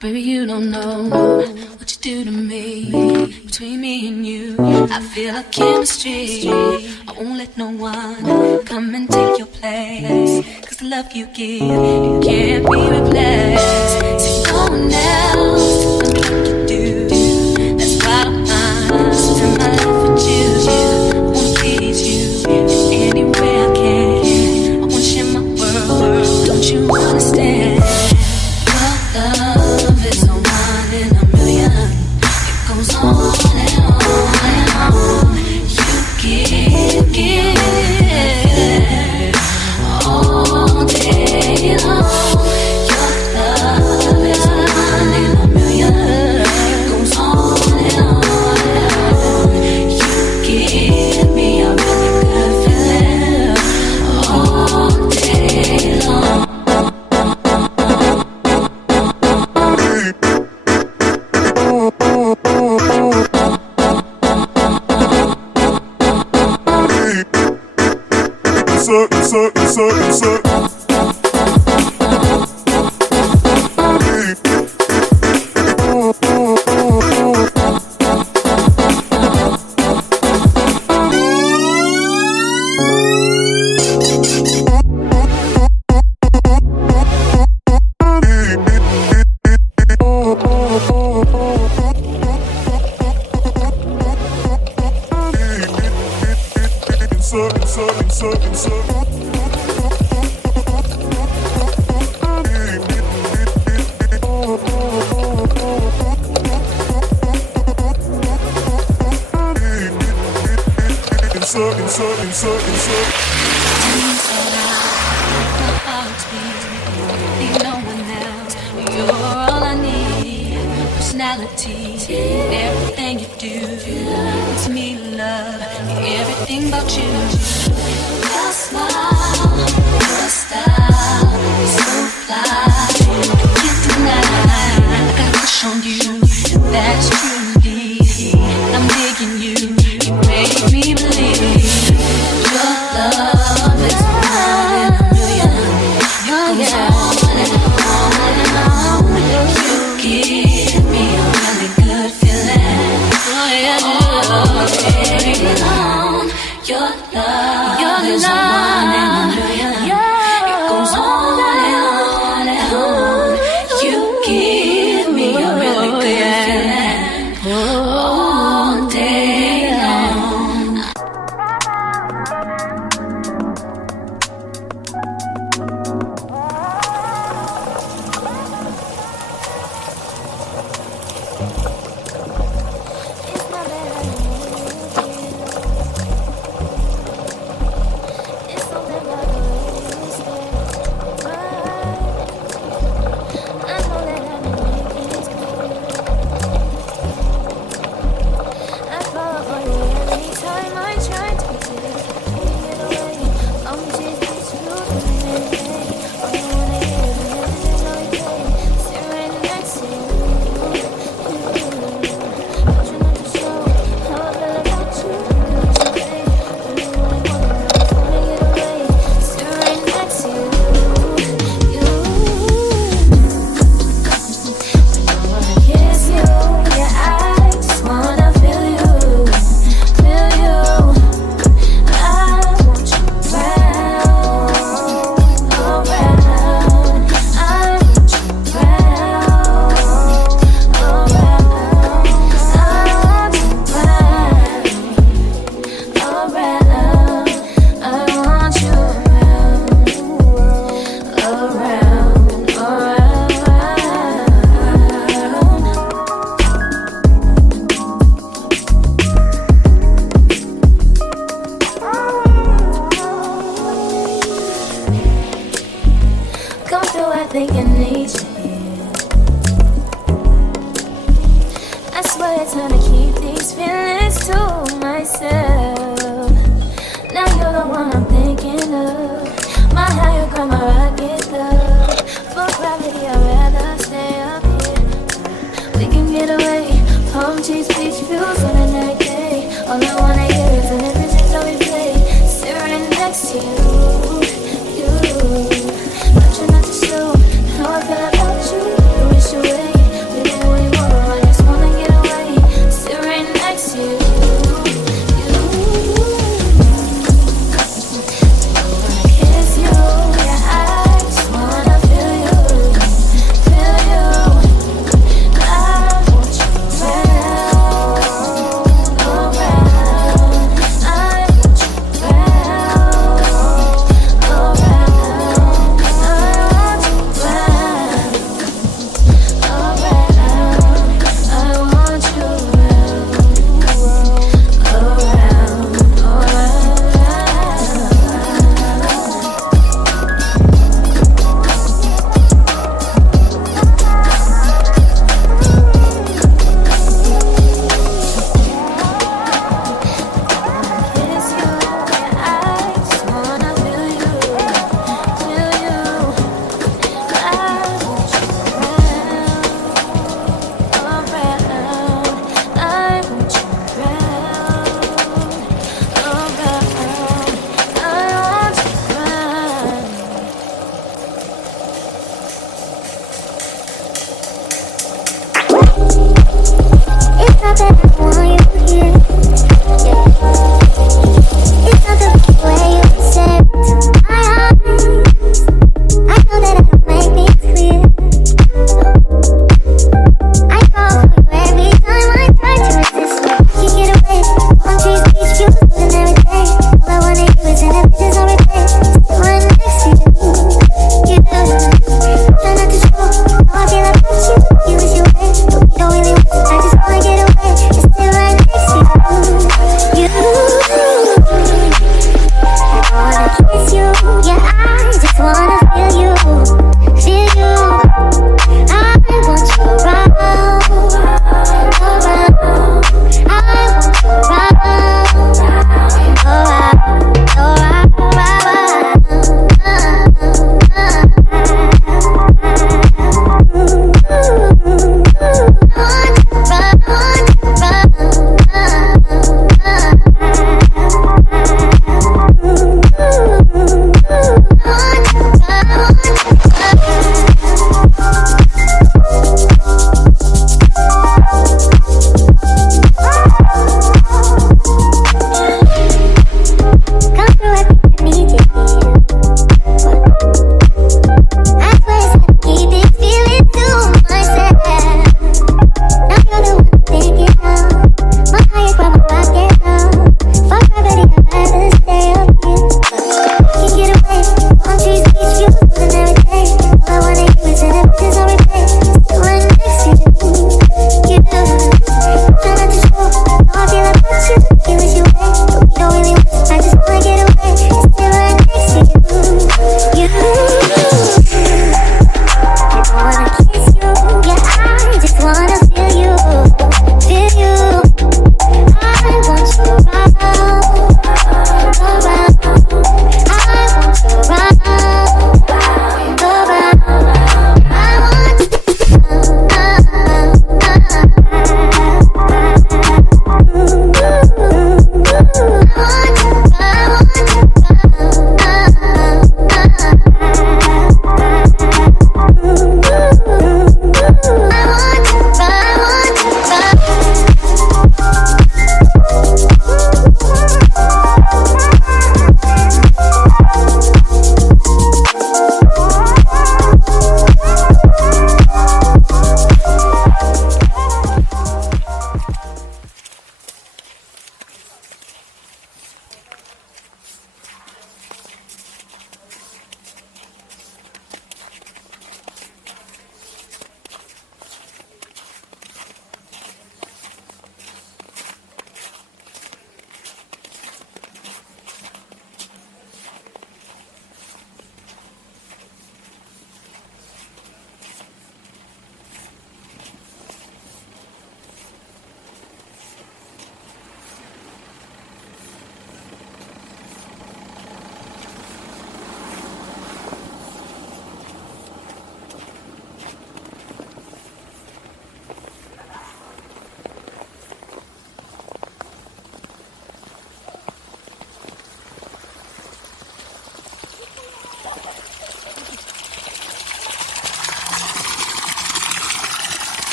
Baby, you don't know what you do to me. Between me and you, I feel a chemistry. I won't let no one come and take your place. Cause the love you give, it can't be replaced. So no one else can like you do. That's why I spend my life with you. I wanna please you any way I can. I wanna share my world, don't you understand? Your love is a one in a million. It goes on and on and on. You give all day long. Your love is a one in a million. It goes on and on and on. You give me a really good feeling all day long. Everything you do, it's me love, everything about you. Your smile, your style, so fly, I can't deny. I got a crush on you, and that's true indeed. I'm digging you, you make me believe. Your love is one in a million. It goes on and on and on. You give me a really good feeling. All day long. Your love is a one in a million. It goes on and on and on. You give me a really good feeling all day long. Next to you, I try not to show how I feel about you. You wish away.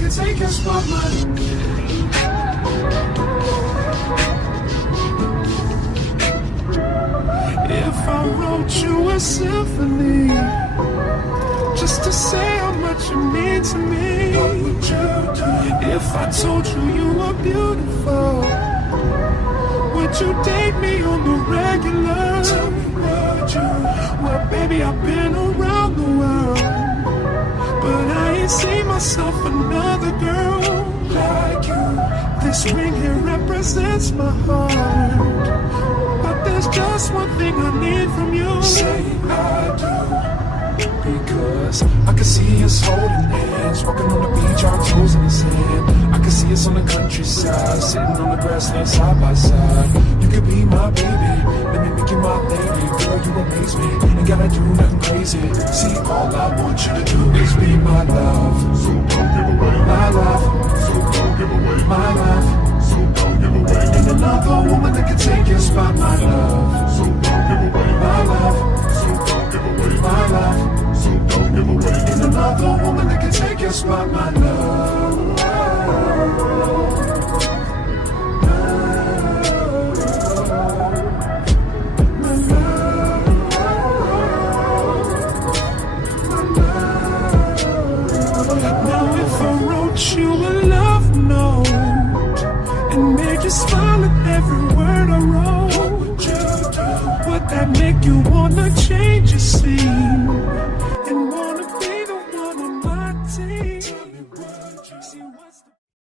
can take your spotlight. If I wrote you a symphony, just to say how much you mean to me, what would you do? If I told you you were beautiful, would you date me on the regular? Tell me, would you? Well, baby, I've been around the world, but I ain't seen myself another girl like you. This ring here represents my heart, but there's just one thing I need from you. Say I do. Because I can see us holding hands, walking on the beach, our toes in the sand. I can see us on the countryside, sitting on the grassland side by side. You could be my baby, let me make you my lady. Girl, you amaze me, ain't gotta do nothing crazy. See, all I want you to do is be my love. So don't give away my love. So don't give away my love. So don't give away. Ain't another woman that can take your spot, my love. So don't give away my love. So don't give away my love. So don't give away. Ain't another woman that can take your spot, my love. Now if I wrote you a love note and made you smile at every word I wrote, what would you do? Would that make you wanna change your scene?